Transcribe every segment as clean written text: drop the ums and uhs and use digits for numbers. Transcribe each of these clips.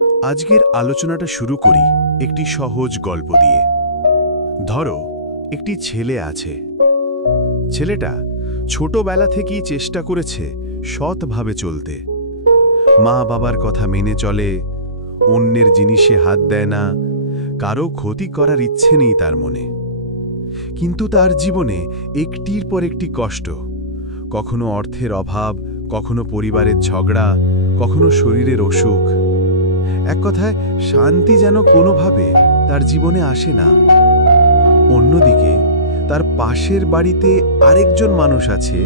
আজকের আলোচনাটা শুরু করি একটি সহজ গল্প দিয়ে। ধরো, একটি ছেলে আছে। ছেলেটা ছোটবেলা থেকেই চেষ্টা করেছে সৎভাবে চলতে। মা বাবার কথা মেনে চলে, অন্যের জিনিসে হাত দেয় না, কারো ক্ষতি করার ইচ্ছে নেই তার মনে। কিন্তু তার জীবনে একটির পর একটি কষ্ট, কখনো অর্থের অভাব, কখনো পরিবারের ঝগড়া, কখনো শরীরের অসুখ। এক কথায় শান্তি যেন কোনোভাবে তার জীবনে আসে না। অন্যদিকে তার পাশের বাড়িতে আরেকজন মানুষ আছে,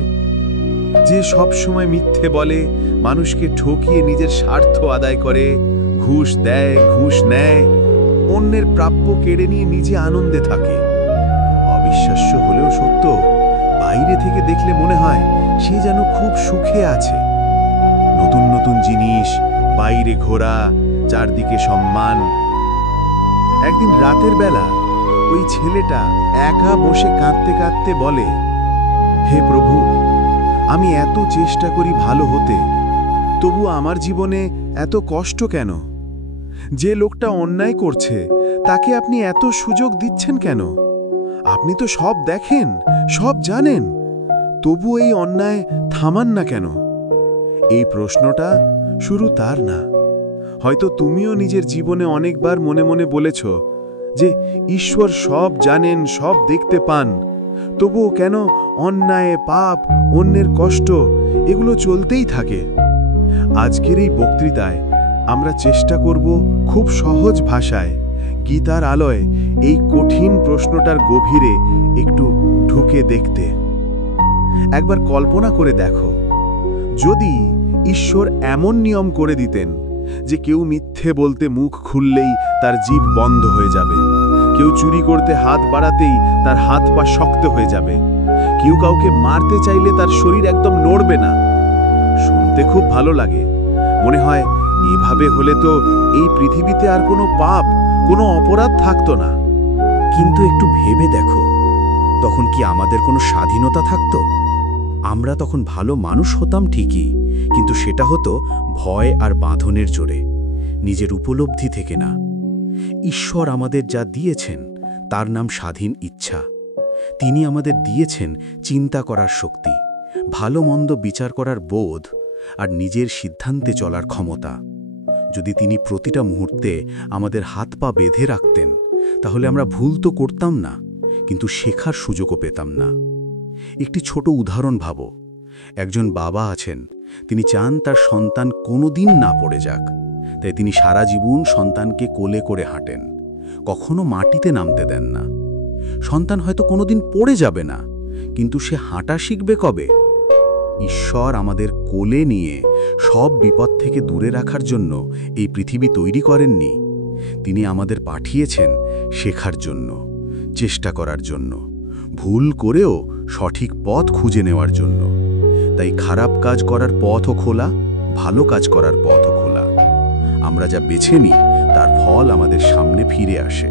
যে সব সময় মিথ্যে বলে, মানুষকে ঠকিয়ে নিজের স্বার্থ আদায় করে, ঘুষ দেয়, ঘুষ নেয়, অন্যের প্রাপ্য কেড়ে নিয়ে নিজে আনন্দে থাকে। অবিশ্বাস্য হলেও সত্য, বাইরে থেকে দেখলে মনে হয় সে যেন খুব সুখে আছে। নতুন নতুন জিনিস, বাইরে ঘোরা, চারদিকে সম্মান। একদিন রাতের বেলা ওই ছেলেটা একা বসে কাঁদতে কাঁদতে বলে, হে প্রভু, আমি এত চেষ্টা করি ভালো হতে, তবু আমার জীবনে এত কষ্ট কেন? যে লোকটা অন্যায় করছে তাকে আপনি এত সুযোগ দিচ্ছেন কেন? আপনি তো সব দেখেন, সব জানেন, তবু এই অন্যায় থামান না কেন? এই প্রশ্নটা শুরু তার না। হয়তো তুমিও নিজের জীবনে অনেকবার মনে মনে বলেছ যে ঈশ্বর সব জানেন, সব দেখতে পান, তবুও কেন অন্যায়, পাপ, অন্যের কষ্ট এগুলো চলতেই থাকে। আজকের এই বক্তৃতায় আমরা চেষ্টা করব খুব সহজ ভাষায়, গীতার আলোয় এই কঠিন প্রশ্নটার গভীরে একটু ঢুকে দেখতে। একবার কল্পনা করে দেখো, যদি ঈশ্বর এমন নিয়ম করে দিতেন যে কেউ মিথ্যে বলতে মুখ খুললেই তার জিভ বন্ধ হয়ে যাবে, কেউ চুরি করতে হাত বাড়াতেই তার হাত পা শক্ত হয়ে যাবে, কেউ কাউকে মারতে চাইলে তার শরীর একদম নড়বে না। শুনতে খুব ভালো লাগে, মনে হয় এভাবে হলে তো এই পৃথিবীতে আর কোনো পাপ, কোনো অপরাধ থাকতো না। কিন্তু একটু ভেবে দেখো, তখন কি আমাদের কোনো স্বাধীনতা থাকতো? আমরা তখন ভালো মানুষ হতাম ঠিকই, কিন্তু সেটা হতো ভয় আর বাঁধনের জোরে, নিজের উপলব্ধি থেকে না। ঈশ্বর আমাদের যা দিয়েছেন তার নাম স্বাধীন ইচ্ছা। তিনি আমাদের দিয়েছেন চিন্তা করার শক্তি, ভালো মন্দ বিচার করার বোধ আর নিজের সিদ্ধান্তে চলার ক্ষমতা। যদি তিনি প্রতিটা মুহূর্তে আমাদের হাত পা বেঁধে রাখতেন, তাহলে আমরা ভুল তো করতাম না, কিন্তু শেখার সুযোগও পেতাম না। একটি ছোট উদাহরণ ভাবো। একজন বাবা আছেন, তিনি চান তার সন্তান কোনোদিন না পড়ে যাক, তাই তিনি সারা জীবন সন্তানকে কোলে করে হাঁটেন, কখনো মাটিতে নামতে দেন না। সন্তান হয়তো কোনোদিন পড়ে যাবে না, কিন্তু সে হাঁটা শিখবে কবে? ঈশ্বর আমাদের কোলে নিয়ে সব বিপদ থেকে দূরে রাখার জন্য এই পৃথিবী তৈরি করেননি। তিনি আমাদের পাঠিয়েছেন শেখার জন্য, চেষ্টা করার জন্য, ভুল করেও সঠিক পথ খুঁজে নেওয়ার জন্য। তাই খারাপ কাজ করার পথও খোলা, ভালো কাজ করার পথও খোলা। আমরা যা বেছে নিই তার ফল আমাদের সামনে ফিরে আসে।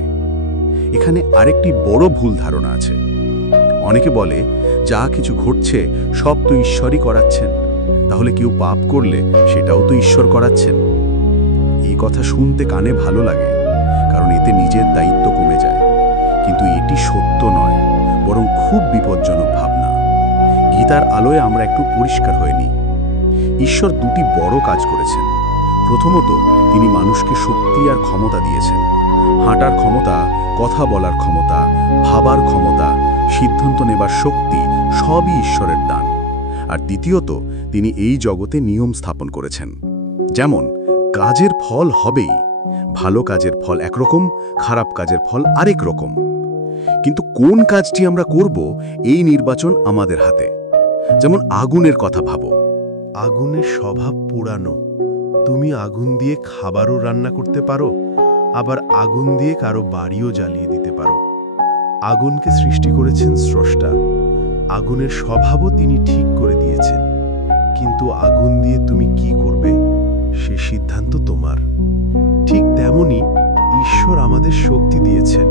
এখানে আরেকটি বড় ভুল ধারণা আছে। অনেকে বলে, যা কিছু ঘটছে সব তো ঈশ্বরই করাচ্ছেন, তাহলে কেউ পাপ করলে সেটাও তো ঈশ্বর করাচ্ছেন। এই কথা শুনতে কানে ভালো লাগে, কারণ এতে নিজের দায়িত্ব কমে যায়। কিন্তু এটি সত্য নয়, বরং খুব বিপজ্জনক ভাবনা। গীতার আলোয় আমরা একটু পরিষ্কার হয়ে নিই। ঈশ্বর দুটি বড় কাজ করেছেন। প্রথমত, তিনি মানুষকে শক্তি আর ক্ষমতা দিয়েছেন। হাঁটার ক্ষমতা, কথা বলার ক্ষমতা, ভাবার ক্ষমতা, সিদ্ধান্ত নেবার শক্তি সবই ঈশ্বরের দান। আর দ্বিতীয়ত, তিনি এই জগতে নিয়ম স্থাপন করেছেন। যেমন কাজের ফল হবেই, ভালো কাজের ফল একরকম, খারাপ কাজের ফল আরেক রকম। কিন্তু কোন কাজটি আমরা করব, এই নির্বাচন আমাদের হাতে। যেমন আগুনের কথা ভাবো। আগুনের স্বভাব পোড়ানো। তুমি আগুন দিয়ে খাবারও রান্না করতে পারো, আবার আগুন দিয়ে কারো বাড়িও জ্বালিয়ে দিতে পারো। আগুনকে সৃষ্টি করেছেন স্রষ্টা, আগুনের স্বভাবও তিনি ঠিক করে দিয়েছেন। কিন্তু আগুন দিয়ে তুমি কি করবে, সে সিদ্ধান্ত তোমার। ঠিক তেমনি ঈশ্বর আমাদের শক্তি দিয়েছেন,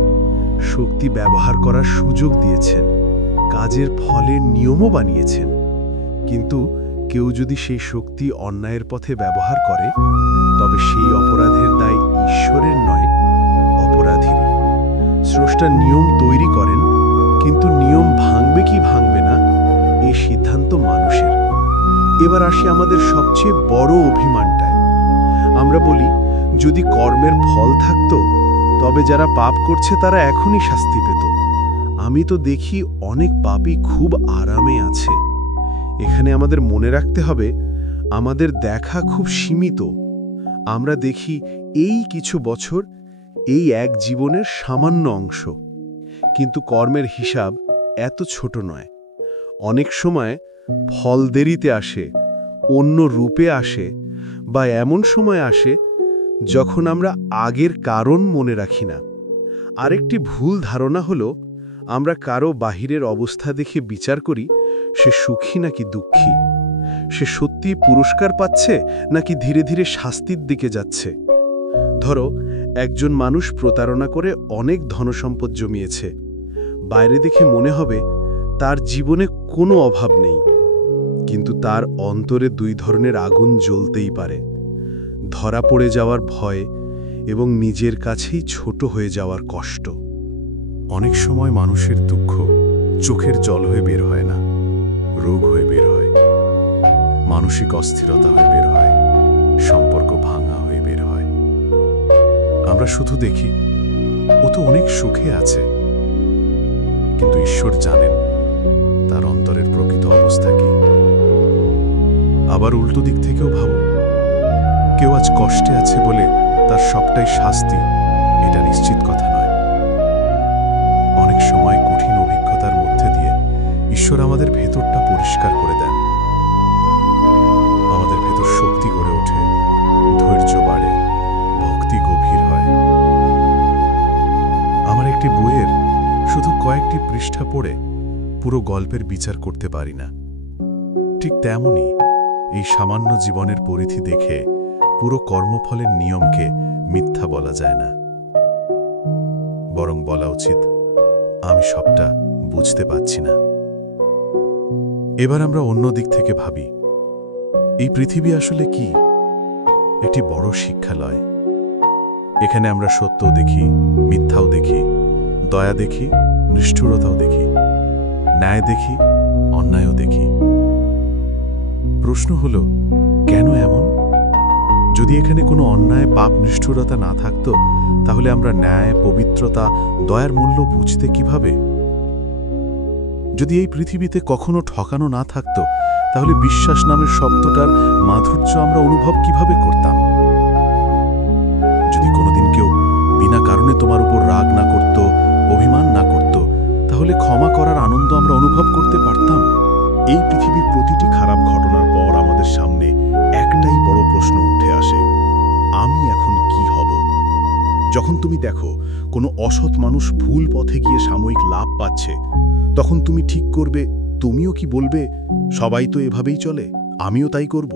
শক্তি ব্যবহার করার সুযোগ দিয়েছেন, কাজের ফলের নিয়মও বানিয়েছেন। কিন্তু কেউ যদি সেই শক্তি অন্যায়ের পথে ব্যবহার করে, তবে সেই অপরাধের দায় স্রষ্টা নিয়ম তৈরি করেন, কিন্তু নিয়ম ভাঙবে কি ভাঙবে না এই সিদ্ধান্ত মানুষের। এবার আসি আমাদের সবচেয়ে বড় অভিমানটায়। আমরা বলি, যদি কর্মের ফল থাকতো তবে যারা পাপ করছে তারা এখনই শাস্তি পেত। আমি তো দেখি অনেক পাপী খুব আরামে আছে। এখানে আমাদের মনে রাখতে হবে, আমাদের দেখা খুব সীমিত। আমরা দেখি এই কিছু বছর, এই এক জীবনের সামান্য অংশ, কিন্তু কর্মের হিসাব এত ছোট নয়। অনেক সময় ফল দেরিতে আসে, অন্য রূপে আসে, বা এমন সময় আসে যখন আমরা আগের কারণ মনে রাখি না। আরেকটি ভুল ধারণা হলো, আমরা কারো বাহিরের অবস্থা দেখে বিচার করি সে সুখী নাকি দুঃখী, সে সত্যি পুরস্কার পাচ্ছে নাকি ধীরে ধীরে শাস্তির দিকে যাচ্ছে। ধরো, একজন মানুষ প্রতারণা করে অনেক ধনসম্পদ জমিয়েছে। বাইরে দেখে মনে হবে তার জীবনে কোনো অভাব নেই, কিন্তু তার অন্তরে দুই ধরনের আগুন জ্বলতেই পারে: ধরা পড়ে যাওয়ার ভয় এবং নিজের কাছেই ছোট হয়ে যাওয়ার কষ্ট। অনেক সময় মানুষের দুঃখ চোখের জল হয়ে বের হয় না, রোগ হয়ে বের হয়, মানসিক অস্থিরতা হয়ে বের হয়, সম্পর্ক ভাঙা হয়ে বের হয়। আমরা শুধু দেখি ও তো অনেক সুখে আছে, কিন্তু ঈশ্বর জানেন তার অন্তরের প্রকৃত অবস্থা কি। আবার উল্টো দিক থেকেও ভাবো, কেউ আজ কষ্টে আছে বলে তার সবটাই শাস্তি, এটা নিশ্চিত কথা নয়। অনেক সময় কঠিন অভিজ্ঞতার মধ্যে দিয়ে ঈশ্বর আমাদের ভেতরটা পরিষ্কার করে দেন, আমাদের ভেতর শক্তি গড়ে ওঠে, ধৈর্য বাড়ে, ভক্তি গভীর হয়। আমার একটি বইয়ের শুধু কয়েকটি পৃষ্ঠা পড়ে পুরো গল্পের বিচার করতে পারি না। ঠিক তেমনই এই সামান্য জীবনের পরিধি দেখে পুরো কর্মফলের নিয়মকে মিথ্যা বলা যায় না, বরং বলা উচিত, আমি সবটা বুঝতে পারছি না। এবার আমরা অন্য দিক থেকে ভাবি, এই পৃথিবী আসলে কি? একটি বড় শিক্ষালয়। এখানে আমরা সত্যও দেখি, মিথ্যাও দেখি, দয়া দেখি, নিষ্ঠুরতাও দেখি, ন্যায় দেখি, অন্যায়ও দেখি। প্রশ্ন হলো, কেন এমন? যদি এখানে কোনো অন্যায়, পাপ, নিষ্ঠুরতা না থাকতো, তাহলে আমরা ন্যায়, পবিত্রতা, দয়ার মূল্য বুঝতে কিভাবে? যদি এই পৃথিবীতে কখনো ঠকানো না থাকতো, তাহলে বিশ্বাস নামের শব্দটার মাধুর্য আমরা অনুভব কিভাবে করতাম? যদি কোনোদিন কেউ বিনা কারণে তোমার উপর রাগ না করত, অভিমান না করত, তাহলে ক্ষমা করার আনন্দ আমরা অনুভব করতে পারতাম? এই পৃথিবীর প্রতিটি খারাপ ঘটনার পর আমাদের সামনে একটাই বড় প্রশ্ন উঠে আসে: আমি এখন কি হব? যখন তুমি দেখো কোনো অসৎ মানুষ ভুল পথে গিয়ে সাময়িক লাভ পাচ্ছে, তখন তুমি ঠিক করবে, তুমিও কি বলবে, সবাই তো এভাবেই চলে, আমিও তাই করব?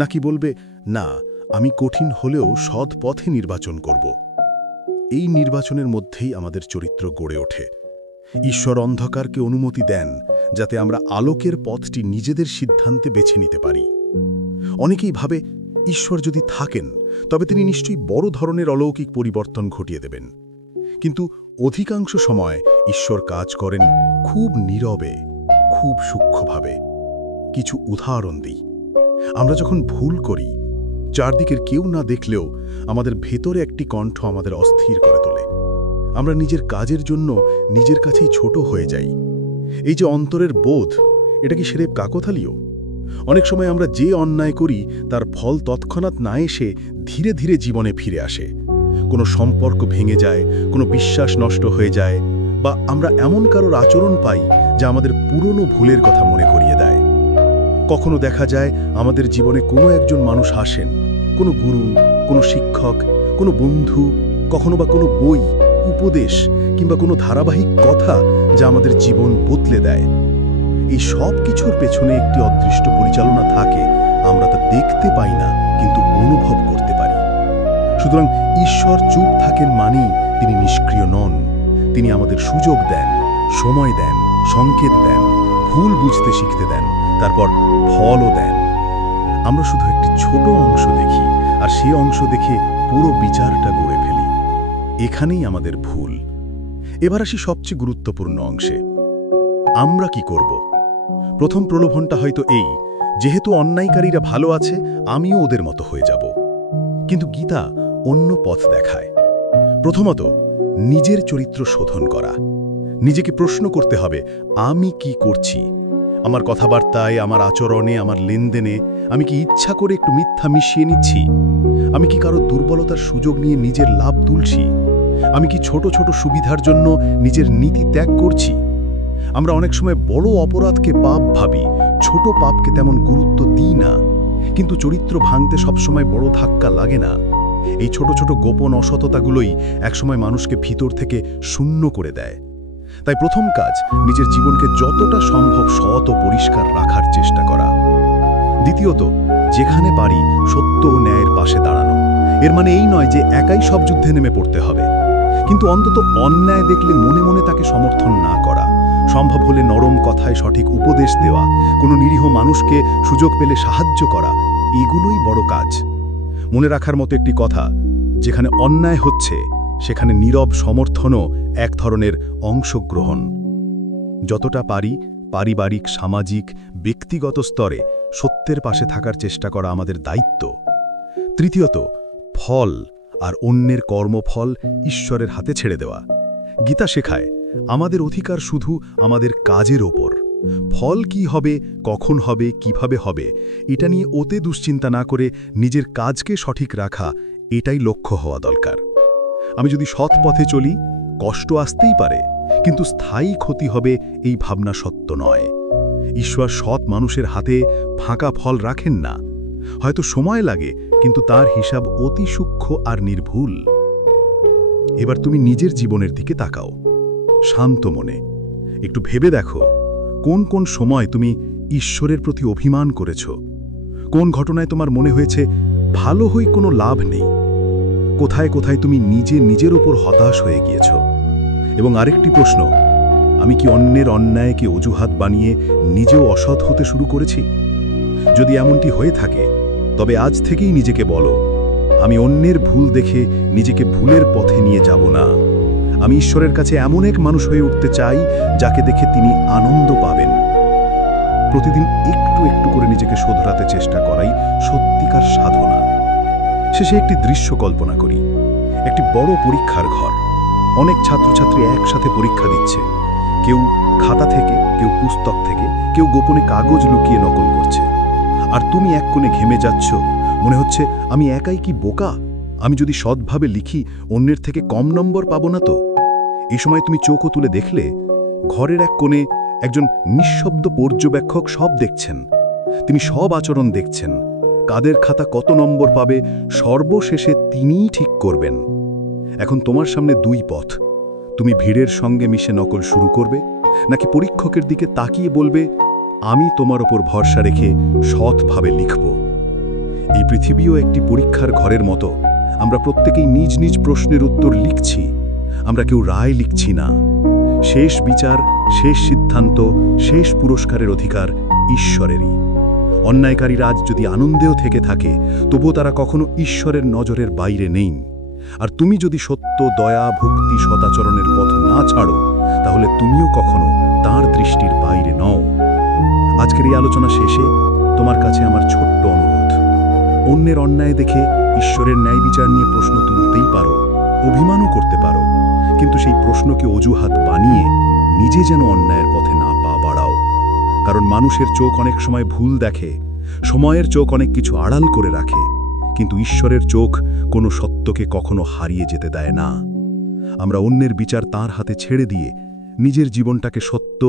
নাকি বলবে, না, আমি কঠিন হলেও সৎ পথে নির্বাচন করব? এই নির্বাচনের মধ্যেই আমাদের চরিত্র গড়ে ওঠে। ঈশ্বর অন্ধকারকে অনুমতি দেন যাতে আমরা আলোকের পথটি নিজেদের সিদ্ধান্তে বেছে নিতে পারি। অনেকেই ভাবে, ঈশ্বর যদি থাকেন তবে তিনি নিশ্চয়ই বড় ধরনের অলৌকিক পরিবর্তন ঘটিয়ে দেবেন। কিন্তু অধিকাংশ সময় ঈশ্বর কাজ করেন খুব নীরবে, খুব সূক্ষ্মভাবে। কিছু উদাহরণ দিই। আমরা যখন ভুল করি, চারদিকের কেউ না দেখলেও আমাদের ভেতরে একটি কণ্ঠ আমাদের অস্থির করে তোলে। আমরা নিজের কাজের জন্য নিজের কাছেই ছোট হয়ে যাই। এই যে অন্তরের বোধ, এটা কি সেরেব কাকতালীয়? অনেক সময় আমরা যে অন্যায় করি তার ফল তৎক্ষণাৎ না এসে ধীরে ধীরে জীবনে ফিরে আসে। কোনো সম্পর্ক ভেঙে যায়, কোনো বিশ্বাস নষ্ট হয়ে যায়, বা আমরা এমন কারোর আচরণ পাই যা আমাদের পুরনো ভুলের কথা মনে করিয়ে দেয়। কখনো দেখা যায় আমাদের জীবনে কোনো একজন মানুষ আসেন, কোনো গুরু, কোনো শিক্ষক, কোনো বন্ধু, কখনো বা কোনো বই, উপদেশ কিংবা কোনো ধারাবাহিক কথা যা আমাদের জীবন বদলে দেয়। এই সব কিছুর পেছনে একটি অদৃষ্ট পরিচালনা থাকে, আমরা তা দেখতে পাই না কিন্তু অনুভব করতে পারি। সুতরাং ঈশ্বর চুপ থাকেন মানেই তিনি নিষ্ক্রিয় নন। তিনি আমাদের সুযোগ দেন, সময় দেন, সংকেত দেন, ভুল বুঝতে শিখতে দেন, তারপর ফলও দেন। আমরা শুধু একটি ছোট অংশ দেখি, আর সেই অংশ দেখে পুরো বিচারটা গড়ে ফেলি। এখানেই আমাদের ভুল। এবার আসি সবচেয়ে গুরুত্বপূর্ণ অংশে। আমরা কি করব? প্রথম প্রলোভনটা হয়তো এই, যেহেতু অন্যায়কারীরা ভালো আছে, আমিও ওদের মতো হয়ে যাব। কিন্তু গীতা অন্য পথ দেখায়। প্রথমত, নিজের চরিত্র শোধন করা। নিজেকে প্রশ্ন করতে হবে, আমি কি করছি? আমার কথাবার্তায়, আমার আচরণে, আমার লেনদেনে আমি কি ইচ্ছা করে একটু মিথ্যা মিশিয়ে নিচ্ছি? আমি কি কারো দুর্বলতার সুযোগ নিয়ে নিজের লাভ তুলছি? আমি কি ছোট ছোট সুবিধার জন্য নিজের নীতি ত্যাগ করছি? আমরা অনেক সময় বড় অপরাধকে পাপ ভাবি, ছোট পাপকে তেমন গুরুত্ব দিই না। কিন্তু চরিত্র ভাঙতে সবসময় বড় ধাক্কা লাগে না। এই ছোট ছোট গোপন অসততাগুলোই একসময় মানুষকে ভিতর থেকে শূন্য করে দেয়। তাই প্রথম কাজ, নিজের জীবনকে যতটা সম্ভব সৎ ও পরিষ্কার রাখার চেষ্টা করা। দ্বিতীয়ত, যেখানে পারি সত্য ও ন্যায়ের পাশে দাঁড়ানো। এর মানে এই নয় যে একাই সব যুদ্ধে নেমে পড়তে হবে, কিন্তু অন্তত অন্যায় দেখলে মনে মনে তাকে সমর্থন না করা, সম্ভব হলে নরম কথায় সঠিক উপদেশ দেওয়া, কোনো নিরীহ মানুষকে সুযোগ পেলে সাহায্য করা, এগুলোই বড় কাজ। মনে রাখার মতো একটি কথা, যেখানে অন্যায় হচ্ছে সেখানে নীরব সমর্থনও এক ধরনের অংশগ্রহণ। যতটা পারি পারিবারিক, সামাজিক, ব্যক্তিগত স্তরে সত্যের পাশে থাকার চেষ্টা করা আমাদের দায়িত্ব। তৃতীয়ত, ফল আর অন্যের কর্মফল ঈশ্বরের হাতে ছেড়ে দেওয়া। গীতা শেখায়, আমাদের অধিকার শুধু আমাদের কাজের ওপর। ফল কি হবে, কখন হবে, কিভাবে হবে, এটা নিয়ে ওতে দুশ্চিন্তা না করে নিজের কাজকে সঠিক রাখা, এটাই লক্ষ্য হওয়া দরকার। আমি যদি সৎ পথে চলি, কষ্ট আসতেই পারে, কিন্তু স্থায়ী ক্ষতি হবে এই ভাবনা সত্য নয়। ঈশ্বর সৎ মানুষের হাতে ফাঁকা ফল রাখেন না। হয়তো সময় লাগে, কিন্তু তার হিসাব অতি সূক্ষ্ম আর নির্ভুল। এবার তুমি নিজের জীবনের দিকে তাকাও, শান্ত মনে একটু ভেবে দেখো, কোন কোন সময় তুমি ঈশ্বরের প্রতি অভিমান করেছ? কোন ঘটনায় তোমার মনে হয়েছে ভালো হয়ে কোনো লাভ নেই? কোথায় কোথায় তুমি নিজের উপর হতাশ হয়ে গিয়েছ? এবং আরেকটি প্রশ্ন, আমি কি অন্যের অন্যায়কে অজুহাত বানিয়ে নিজেও অসৎ হতে শুরু করেছি? যদি এমনটি হয়ে থাকে, তবে আজ থেকেই নিজেকে বলো, আমি অন্যের ভুল দেখে নিজেকে ভুলের পথে নিয়ে যাব না। আমি ঈশ্বরের কাছে এমন এক মানুষ হয়ে উঠতে চাই, যাকে দেখে তিনি আনন্দ পাবেন। প্রতিদিন একটু একটু করে নিজেকে শোধরাতে চেষ্টা করাই সত্যিকার সাধনা। শেষে একটি দৃশ্য কল্পনা করি, একটি বড় পরীক্ষার ঘর। অনেক ছাত্রছাত্রী একসাথে পরীক্ষা দিচ্ছে। কেউ খাতা থেকে, কেউ পুস্তক থেকে, কেউ গোপনে কাগজ লুকিয়ে নকল করছে। আর তুমি এক কোণে ঘেমে যাচ্ছ, মনে হচ্ছে আমি একাই কি বোকা? আমি যদি সৎভাবে লিখি, অন্যের থেকে কম নম্বর পাবো না তো? এই সময় তুমি চোখও তুলে দেখলে ঘরের এক কোণে একজন নিঃশব্দ পর্যবেক্ষক সব দেখছেন। তিনি সব আচরণ দেখছেন, কাদের খাতা কত নম্বর পাবে সর্বশেষে তিনিই ঠিক করবেন। এখন তোমার সামনে দুই পথ, তুমি ভিড়ের সঙ্গে মিশে নকল শুরু করবে, নাকি পরীক্ষকের দিকে তাকিয়ে বলবে, আমি তোমার ওপর ভরসা রেখে সৎভাবে লিখব। এই পৃথিবীও একটি পরীক্ষার ঘরের মতো। আমরা প্রত্যেকেই নিজ নিজ প্রশ্নের উত্তর লিখছি, আমরা কেউ রায় লিখছি না। শেষ বিচার, শেষ সিদ্ধান্ত, শেষ পুরস্কারের অধিকার ঈশ্বরেরই। অন্যায়কারীরা আজ যদি আনন্দেও থেকে থাকে, তবুও তারা কখনো ঈশ্বরের নজরের বাইরে নেই। আর তুমি যদি সত্য, দয়া, ভক্তি, সদাচরণের পথ না ছাড়ো, তাহলে তুমিও কখনো তার দৃষ্টির বাইরে নও। আজকের এই আলোচনা শেষে তোমার কাছে আমার ছোট্ট অনুরোধ, অন্যের অন্যায় দেখে ঈশ্বরের ন্যায় বিচার নিয়ে প্রশ্ন তুলতেই পারো, অভিমানও করতে পারো, কিন্তু সেই প্রশ্নকে অজুহাত বানিয়ে নিজে যেন অন্যায়ের পথে না পা বাড়াও। কারণ মানুষের চোখ অনেক সময় ভুল দেখে, সময়ের চোখ অনেক কিছু আড়াল করে রাখে, কিন্তু ঈশ্বরের চোখ কোনো সত্যকে কখনো হারিয়ে যেতে দেয় না। আমরা অন্যের বিচার তাঁর হাতে ছেড়ে দিয়ে নিজের জীবনটাকে সত্য,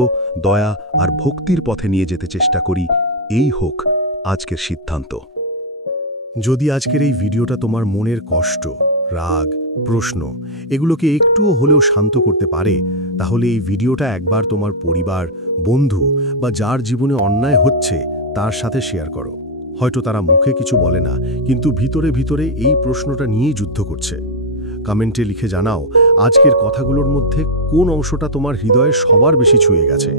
দয়া আর ভক্তির পথে নিয়ে যেতে চেষ্টা করি, এই হোক আজকের সিদ্ধান্ত। যদি আজকের এই ভিডিওটা তোমার মনের কষ্ট, রাগ, প্রশ্ন এগুলোকে একটুও হলেও শান্ত করতে পারে, তাহলে এই ভিডিওটা একবার তোমার পরিবার, বন্ধু বা যার জীবনে অন্যায় হচ্ছে তার সাথে শেয়ার করো। হয়তো তারা মুখে কিছু বলে না, কিন্তু ভিতরে ভিতরে এই প্রশ্নটা নিয়েই যুদ্ধ করছে। কমেন্টে লিখে জানাও আজকের কথাগুলোর মধ্যে কোন অংশটা তোমার হৃদয়ে সবার বেশি ছুঁয়ে গেছে।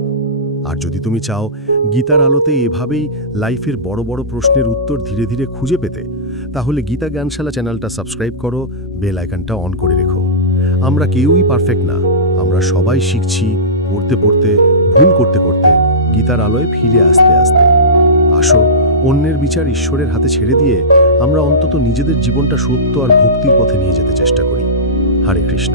আর যদি তুমি চাও গীতার আলোতে এভাবেই লাইফের বড় বড় প্রশ্নের উত্তর ধীরে ধীরে খুঁজে পেতে, তাহলে গীতা জ্ঞানশালা চ্যানেলটা সাবস্ক্রাইব করো, বেল আইকনটা অন করে রেখো। আমরা কেউই পারফেক্ট না, আমরা আমরা সবাই শিখছি, পড়তে পড়তে, ভুল করতে করতে, গীতার আলোয় ফিরে আসতে আসতে। আসো, অন্যের বিচার ঈশ্বরের হাতে ছেড়ে দিয়ে আমরা অন্তত নিজেদের জীবনটা সত্য আর ভক্তির পথে নিয়ে যেতে চেষ্টা করি। হরে কৃষ্ণ।